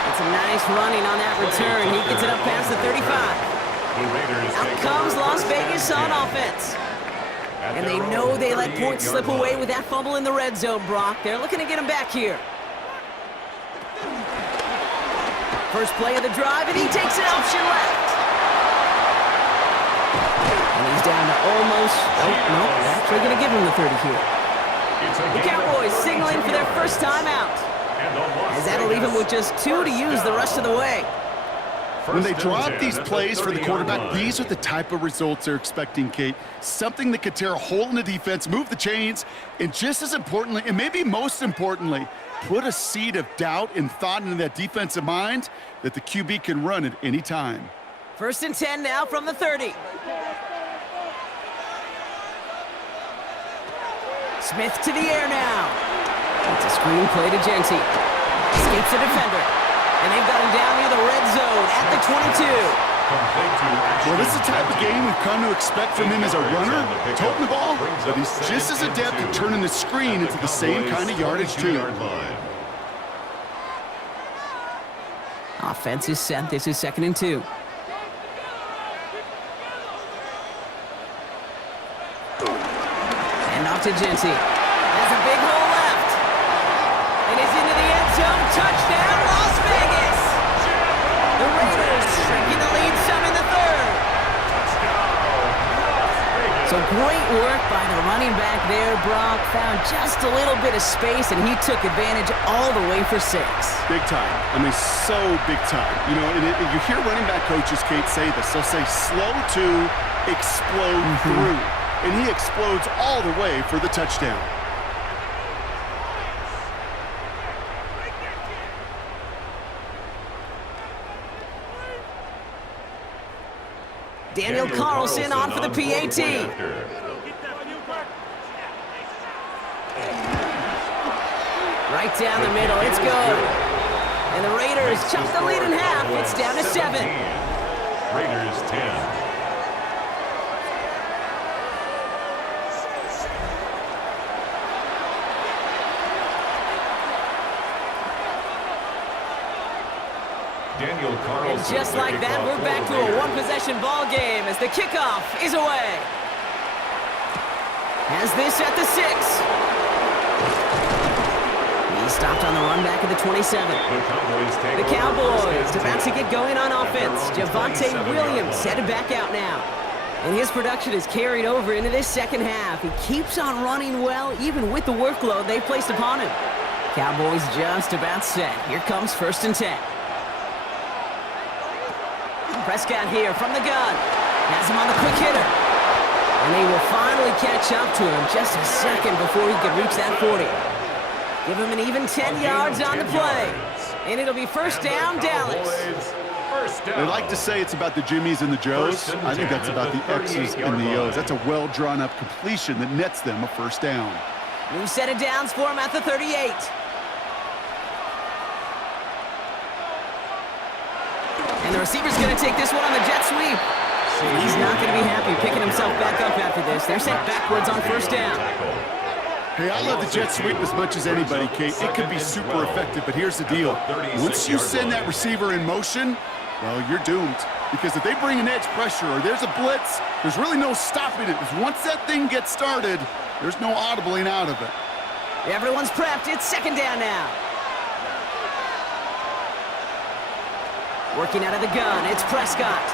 It's a nice running on that return. He gets it up past the 35. Out comes Las Vegas on offense. And they know they let points slip away with that fumble in the red zone, Brock. They're looking to get him back here. First play of the drive, and he takes an option left. And he's down to almost, no, actually going to give him the 30 here. The Cowboys signaling for their first time out. As that'll leave him with just 2 to use the rest of the way. When they drop these plays for the quarterback, these are the type of results they're expecting, Kate. Something that could tear a hole in the defense, move the chains, and just as importantly, and maybe most importantly, put a seed of doubt and thought into that defensive mind that the QB can run at any time. 1st and 10 now from the 30. Smith to the air now. It's a screen play to Genty. Escapes the defender. And they've got him down near the red zone at the 22. Well, this is the type of game we've come to expect from him as a runner, toting the ball, but he's just as adept at turning the screen into the same kind of yardage, too. Offense is set. This is 2nd and 2. And off to Genty. Has a big hole left. And is into the end zone. Touchdown, Las Vegas. The Raiders shrinking the lead some in the 3rd. So great work by the running back there, Brock. Found just a little bit of space, and he took advantage all the way for 6. Big time. I mean, so big time. You know, and you hear running back coaches, Kate, say this. They'll say slow to explode through. And he explodes all the way for the touchdown. Daniel Carlson on for the PAT. Right down the middle, it's good. And the Raiders chop the lead in half. It's down to 7. Raiders 10. And just like that, we're back to a one-possession ball game as the kickoff is away. Has this at the 6. He stopped on the run back at the 27. The Cowboys about to get going on offense. Javonte Williams headed back out now. And his production is carried over into this 2nd half. He keeps on running well, even with the workload they placed upon him. Cowboys just about set. Here comes 1st and 10. Prescott here from the gun. Has him on the quick hitter. And they will finally catch up to him just a second before he can reach that 40. Give him an even 10 yards on the play. And it'll be 1st down, Dallas. They like to say it's about the Jimmies and the Joes. I think that's about the X's and the O's. That's a well-drawn-up completion that nets them a 1st down. New set of downs for him at the 38. And the receiver's going to take this one on the jet sweep. And he's not going to be happy picking himself back up after this. They're sent backwards on 1st down. Hey, I love the jet sweep as much as anybody, Kate. It can be super effective, but here's the deal. Once you send that receiver in motion, well, you're doomed. Because if they bring an edge pressure or there's a blitz, there's really no stopping it. Because once that thing gets started, there's no audibling out of it. Everyone's prepped. It's 2nd down now. Working out of the gun, it's Prescott.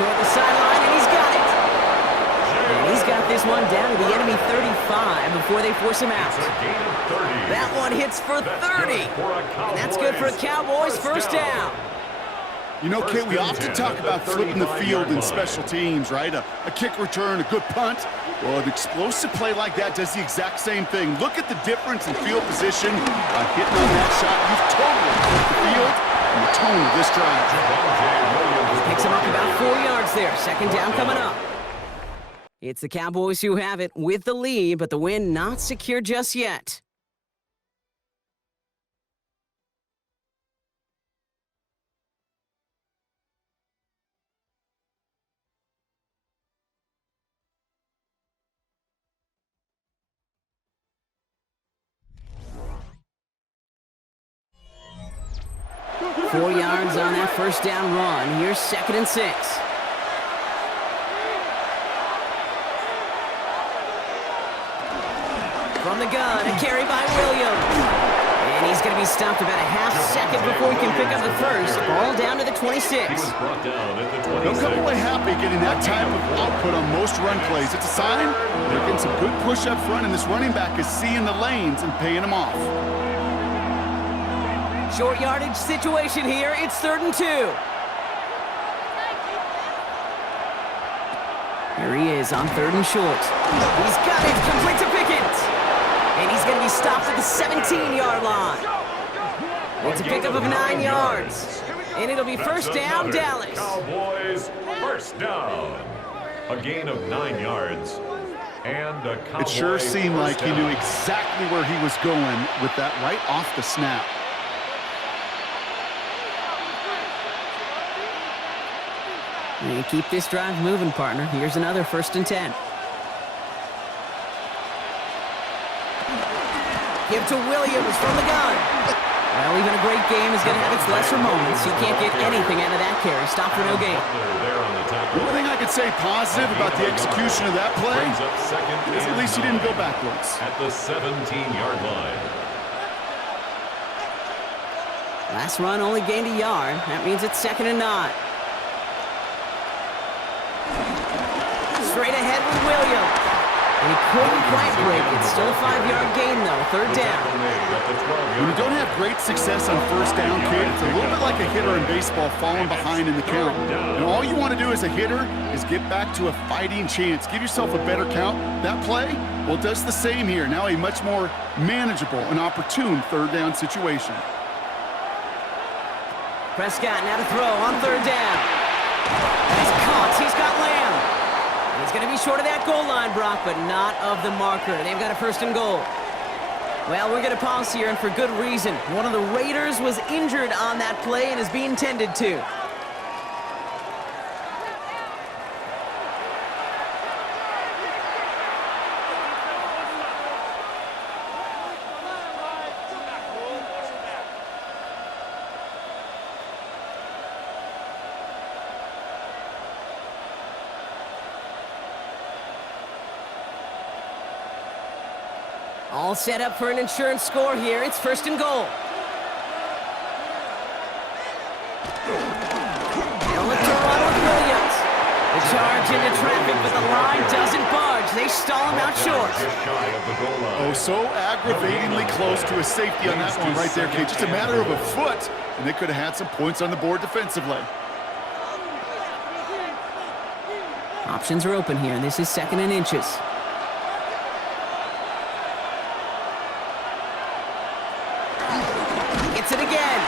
Toward the sideline, and he's got it. And he's got this one down to the enemy 35 before they force him out. That one hits for 30. And that's good for a Cowboys 1st down. You know, Kate, we often talk about flipping the field in special teams, right? A kick return, a good punt. Well, an explosive play like that does the exact same thing. Look at the difference in field position. Hitting on that shot, you've totally flipped the field and the tone of this drive. Picks him up about 4 yards there. 2nd down coming up. It's the Cowboys who have it with the lead, but the win not secure just yet. Four yards on that 1st down run. Here's 2nd and 6. From the gun, a carry by Williams. And he's going to be stopped about a half second before he can pick up the 1st. Ball down to the 26. They'll come away happy getting that type of output on most run plays. It's a sign they're getting some good push up front, and this running back is seeing the lanes and paying them off. Short yardage situation here. It's 3rd and 2. Here he is on 3rd and short. He's got it. Complete to Pickett. And he's going to be stopped at the 17-yard line. It's a pickup of 9 yards. And it'll be 1st down, Dallas. Cowboys, 1st down. A gain of 9 yards. And a It sure Cowboy seemed like first he knew down. exactly where he was going with that right off the snap. You keep this drive moving, partner. Here's another 1st and 10. Give to Williams from the gun. Well, even a great game is going to have its lesser moments. He can't get anything out of that carry. Stop for no gain. There on the tackle. The only thing I could say positive about the execution of that play Brings up second is at and least he didn't go 9 backwards. at the 17-yard line. Last run only gained a yard. That means it's 2nd and 9. Straight ahead with Williams. And he couldn't quite break it. Still a 5-yard gain, though. 3rd down. When you don't have great success on 1st down, kid, it's a little bit like a hitter in baseball falling behind in the count. And all you want to do as a hitter is get back to a fighting chance. Give yourself a better count. That play, well, does the same here. Now a much more manageable and opportune 3rd down situation. Prescott now to throw on 3rd down. He's caught. He's got Lamb. He's going to be short of that goal line, Brock, but not of the marker. They've got a 1st and goal. Well, we're going to pause here, and for good reason. One of the Raiders was injured on that play and is being tended to. All set up for an insurance score here. It's 1st and goal. They'll look to run with Williams. The charge into traffic, but the line doesn't budge. They stall him out short. Oh, so aggravatingly close to a safety on that one right there, Kate. Just a matter of a foot, and they could have had some points on the board defensively. Options are open here, and this is 2nd and inches. It again,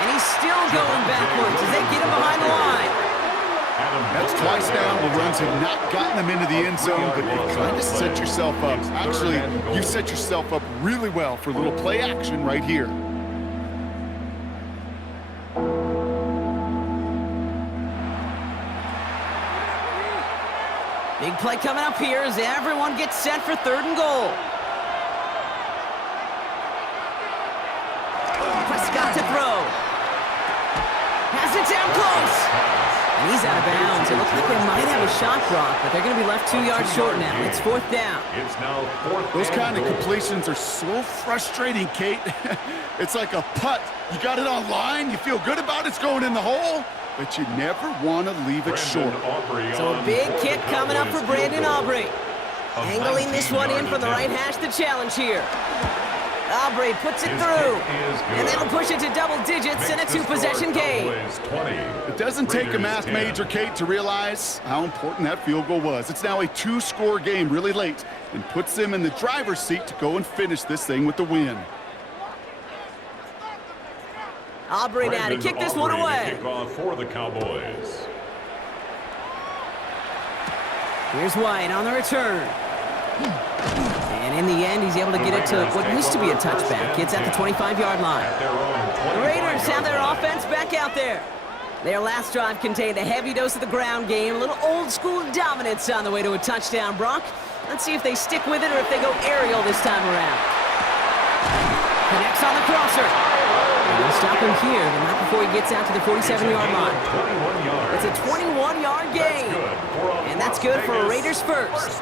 and he's still going backwards as they get him behind the line. That's twice now. The runs have not gotten them into the end zone, but you've kind of set yourself up. Actually, you set yourself up really well for a little play action right here. Big play coming up here as everyone gets set for 3rd and goal. Prescott to throw. Has it down close. And he's out of bounds. It looks like they might have a shot block, but they're going to be left 2 yards short now. It's 4th down. It's now 4th. Those kind of completions are so frustrating, Kate. It's like a putt. You got it on line. You feel good about it's going in the hole, but you never want to leave it short. So a big kick coming up for Brandon Aubrey. Angling this one in from the right hash, the challenge here. Aubrey puts it through, and that'll push it to double digits and a 2-possession game. It doesn't take a math major, Kate, to realize how important that field goal was. It's now a 2-score game really late and puts them in the driver's seat to go and finish this thing with the win. Aubrey now to kick this one away. Kickoff for the Cowboys. Here's White on the return. And in the end, he's able to get it to what used to be a touchback. It's at the 25-yard line. The Raiders have their offense back out there. Their last drive contained a heavy dose of the ground game, a little old-school dominance on the way to a touchdown, Brock. Let's see if they stick with it or if they go aerial this time around. Connects on the crosser. And they'll stop him here, but not before he gets out to the 47-yard line. It's a 21-yard gain. And that's good for a Raiders first.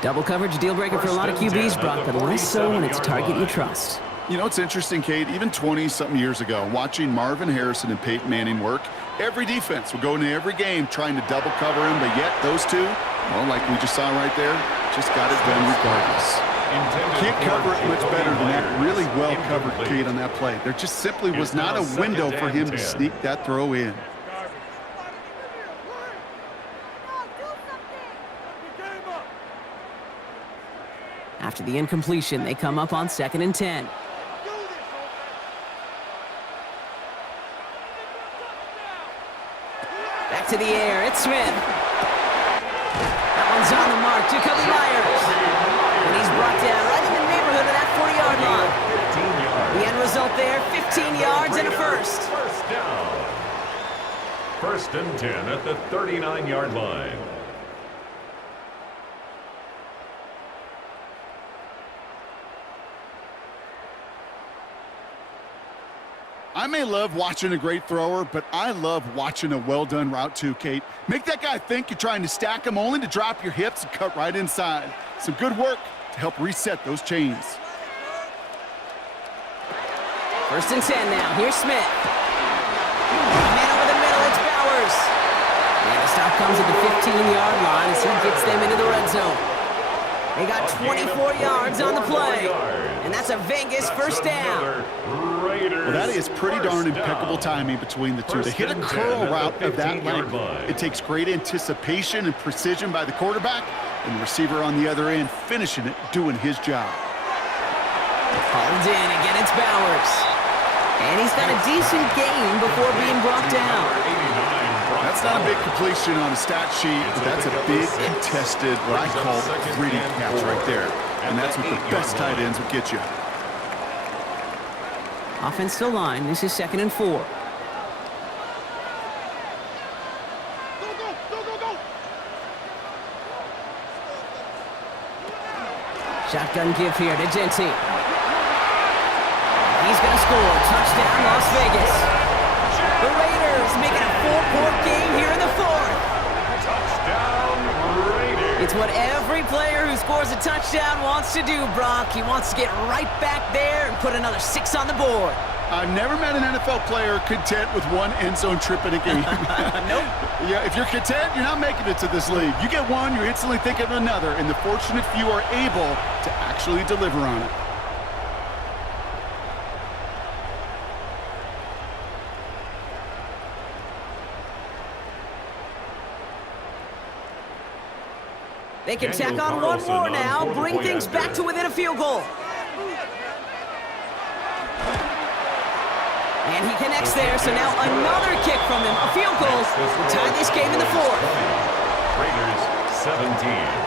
Double coverage, deal breaker for a lot of QBs, Brock, but less so when it's a target you trust. You know, it's interesting, Kate, even 20-something years ago, watching Marvin Harrison and Peyton Manning work, every defense would go into every game trying to double cover him, but yet those two, well, like we just saw right there, just got it done regardless. Can't cover it much better than that really well-covered Kate on that play. There just simply was not a window for him to sneak that throw in. After the incompletion, they come up on 2nd and 10. Back to the air, it's Smith. That Runs on the mark. Jacoby Myers. And he's brought down right in the neighborhood of that 40-yard line. 15 yards. The end result there, 15 yards and a first. First down. First and 10 at the 39-yard line. I may love watching a great thrower, but I love watching a well-done route too, Kate. Make that guy think you're trying to stack him only to drop your hips and cut right inside. Some good work to help reset those chains. First and 10 now. Here's Smith. Man over the middle, it's Bowers. And the stop comes at the 15-yard line as he gets them into the red zone. They got 24 yards on the play. And that's a Vegas first down. Well, that is pretty darn impeccable timing between the two. They hit a curl route of that length. It takes great anticipation and precision by the quarterback, and the receiver on the other end finishing it, doing his job. Called in. Again, it's Bowers. And he's got a decent gain before being brought down. That's not a big completion on a stat sheet, but that's a big contested, what I call gritty catch right there. And that's what the best tight ends will get you. Offensive line. This is 2nd and 4. Shotgun give here to Gentry. He's going to score. Touchdown, Las Vegas. The Raiders making a 4-point game here in the 4th. Touchdown, Raiders. It's what every player who scores a touchdown wants to do, Brock. He wants to get right back there and put another 6 on the board. I've never met an NFL player content with one end zone trip in a game. Nope. Yeah, if you're content, you're not making it to this league. You get one, you're instantly thinking of another, and the fortunate few are able to actually deliver on it. They can tack on one more now, bring things back to within a field goal. And he connects there, so now another kick from him. A field goal will tie this game in the 4th. Raiders 17.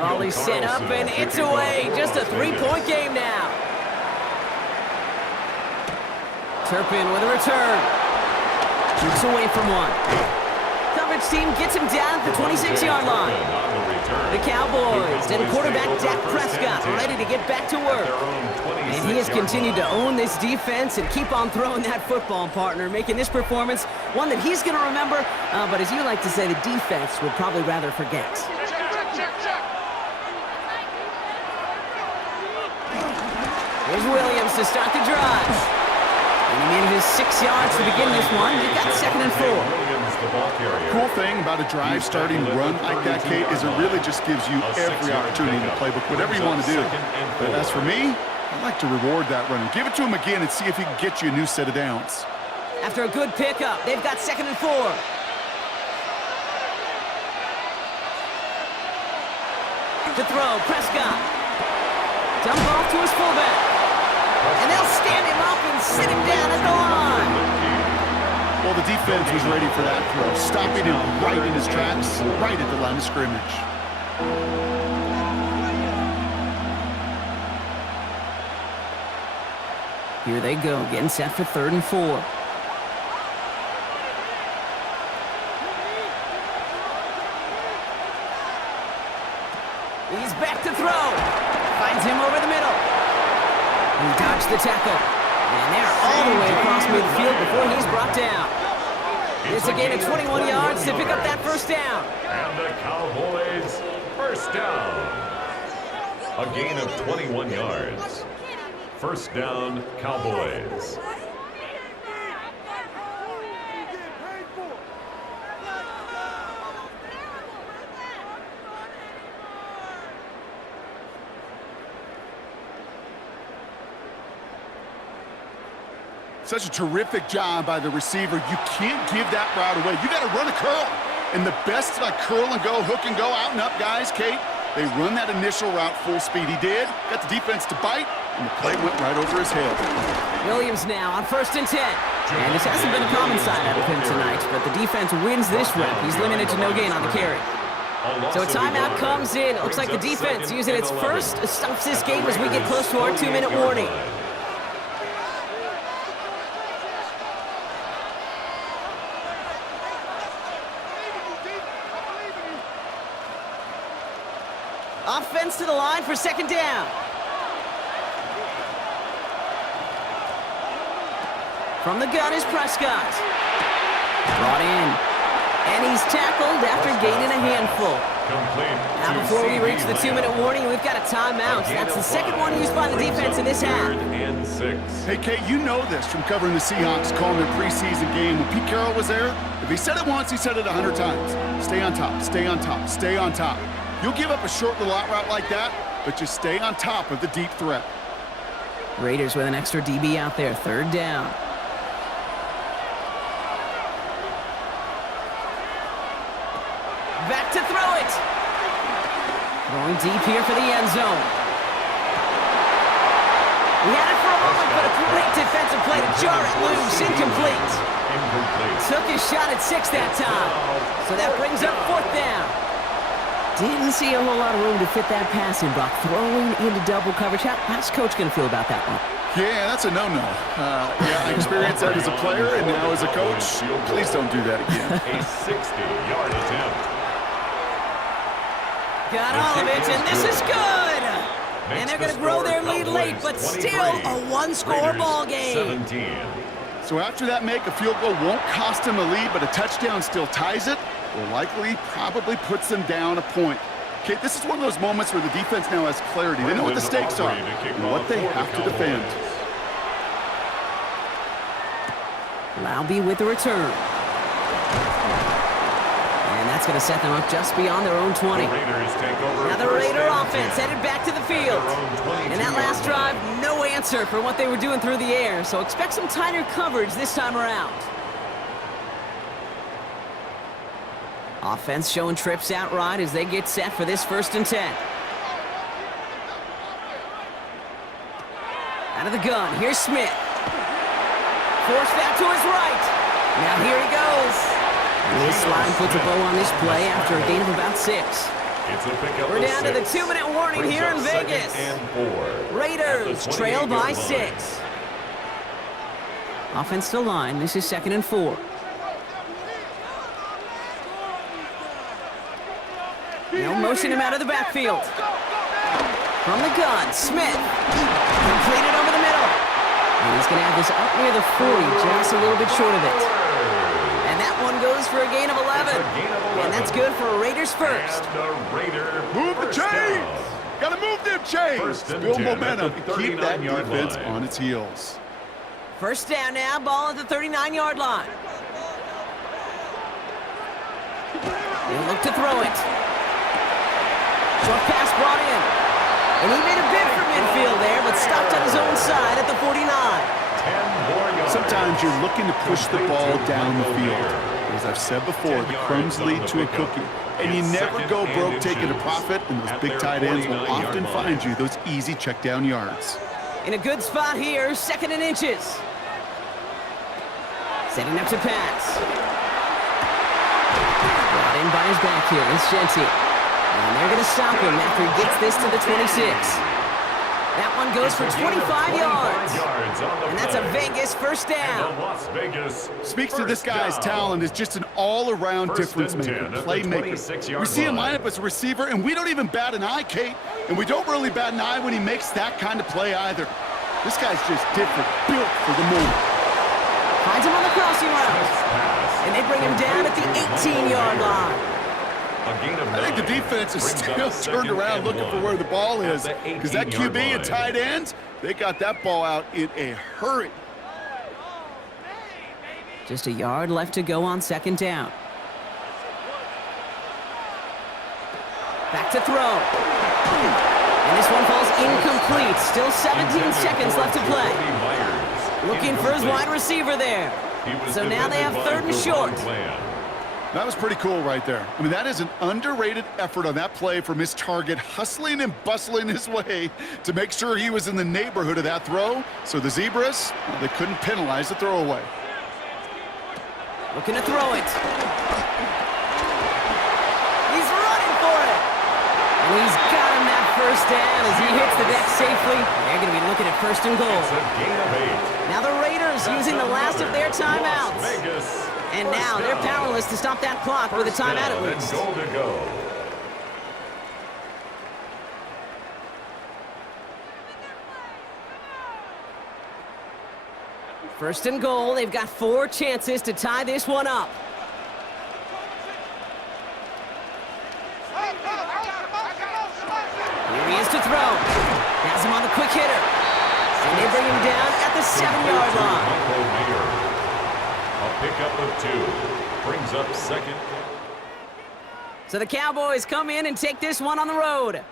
All set up, and it's away. Just a 3-point game now. Turpin with a return. Keeps away from one. Coverage team gets him down at the 26-yard line. The Cowboys and quarterback Dak Prescott ready to get back to work. And he has continued to own this defense and keep on throwing that football, partner, making this performance one that he's going to remember, but as you like to say, the defense would probably rather forget. Here's Williams to start the drive. And he manages 6 yards to begin this one. He got 2nd and 4. Cool thing about a drive starting run like that, Kate, is it really just gives you every opportunity in the playbook, whatever you want to do. But as for me, I like to reward that runner. Give it to him again and see if he can get you a new set of downs. After a good pickup, they've got 2nd and 4. To throw, Prescott. Dump off to his fullback. And they'll stand him up and sit him down at the line. Well, the defense was ready for that throw, stopping him right in his tracks, right at the line of scrimmage. Here they go, getting set for 3rd and 4. He's back to throw. Finds him over the middle. He dodged the tackle. And they're all the way across midfield before he's brought down. It's a gain of 21 yards to pick up that first down. And the Cowboys first down. A gain of 21 yards. First down, Cowboys. Such a terrific job by the receiver. You can't give that route away. You got to run a curl. And the best like curl and go, hook and go, out and up guys, Kate, They run that initial route full speed. He did, got the defense to bite, and the play went right over his head. Williams now on 1st and 10. And this hasn't been a common side out of him tonight, but the defense wins this rep. He's limited to no gain on the carry. So a timeout comes in. It looks like the defense using its first stops this game as we get close to our 2-minute warning. Offense to the line for 2nd down. From the gun is Prescott. Brought in. And he's tackled after gaining a handful. Now before we reach the 2-minute warning, we've got a timeout. That's the second one used by the defense in this half. Hey, Kate, you know this from covering the Seahawks, calling their preseason game. When Pete Carroll was there, if he said it once, he said it 100 times. Stay on top, stay on top, stay on top. You'll give up a short little out route like that, but just stay on top of the deep threat. Raiders with an extra DB out there, 3rd down. Back to throw it. Going deep here for the end zone. We had it for a moment, but a great defensive play to jar it loose. Incomplete. Took his shot at 6 that time. So that brings up 4th down. Didn't see a whole lot of room to fit that pass in, Brock. Throwing into double coverage. How's Coach going to feel about that one? Yeah, that's a no-no. Yeah, I experienced that as a player, and now as a coach, please don't do that again. A 60-yard attempt. Got all of it, and this is good! And they're going to grow their lead late, but still a one-score ball game. 17. So after that make, a field goal won't cost them a lead, but a touchdown still ties it, or likely probably puts them down a point. Okay, this is one of those moments where the defense now has clarity. They know what the stakes are and what they have to defend. Laube with the return. And that's going to set them up just beyond their own 20. Now the Raider offense headed back to the field. In that last drive, no answer for what they were doing through the air, so expect some tighter coverage this time around. Offense showing trips out right as they get set for this 1st and 10. Out of the gun, here's Smith. Forced that to his right. Now here he goes. His slide puts a bow on this play after a gain of about 6. We're down to the 2-minute warning here in Vegas. Raiders trail by 6. Offense to line. This is 2nd and 4. They'll motion him out of the backfield. From the gun, Smith. Completed over the middle. And he's going to have this up near the 40, just a little bit short of it. And that one goes for a gain of 11. And that's good for Raiders first. Move the chains! Got to move them chains! Build momentum and keep that defense on its heels. 1st down now, ball at the 39-yard line. He'll look to throw it. Short pass brought in. And he made a bid for midfield there, but stopped on his own side at the 49. Sometimes you're looking to push the ball down the field. As I've said before, the crumbs lead to a cookie. And you never go broke taking a profit, and those big tight ends will often find you those easy check down yards. In a good spot here, 2nd and inches. Setting up to pass. Brought in by his back here, it's Genty. And they're going to stop him after he gets this to the 26. That one goes for 25 yards. And that's a Vegas 1st down. Speaks to this guy's talent as just an all-around difference maker, playmaker. We see him line up as a receiver, and we don't even bat an eye, Kate. And we don't really bat an eye when he makes that kind of play either. This guy's just different, built for the moment. Finds him on the crossing route. And they bring him down at the 18-yard line. I think the defense is still turned around looking for where the ball is, because that QB and tight ends, they got that ball out in a hurry. Just a yard left to go on 2nd down. Back to throw. And this one falls incomplete. Still 17 seconds left to play. Looking for his wide receiver there. So now they have 3rd and short. That was pretty cool right there. I mean, that is an underrated effort on that play from his target, hustling and bustling his way to make sure he was in the neighborhood of that throw. So the Zebras, well, they couldn't penalize the throwaway. Looking to throw it. He's running for it. And he's got him that first down as he hits the deck safely. They're going to be looking at 1st and goal. It's a gain of 8. Now the Raiders using the last of their timeouts. Las Vegas. And now they're powerless to stop that clock with a timeout at least. Goal to go. First and goal. They've got 4 chances to tie this one up. Here he is to throw. Has him on the quick hitter. And they bring him down at the 7-yard line. A pickup of 2. Brings up 2nd. So the Cowboys come in and take this one on the road.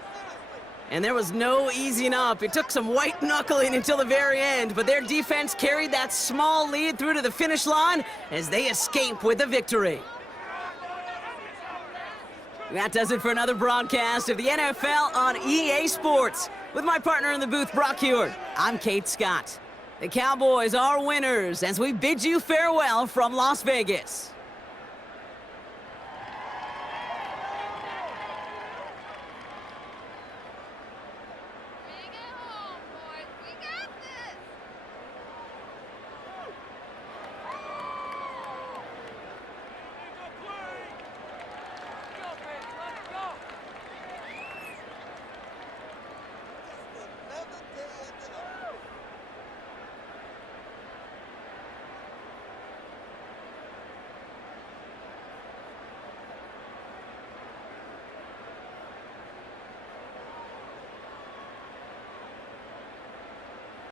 And there was no easing up. It took some white knuckling until the very end, but their defense carried that small lead through to the finish line as they escape with the victory. That does it for another broadcast of the NFL on EA Sports. With my partner in the booth, Brock Heward, I'm Kate Scott. The Cowboys are winners as we bid you farewell from Las Vegas.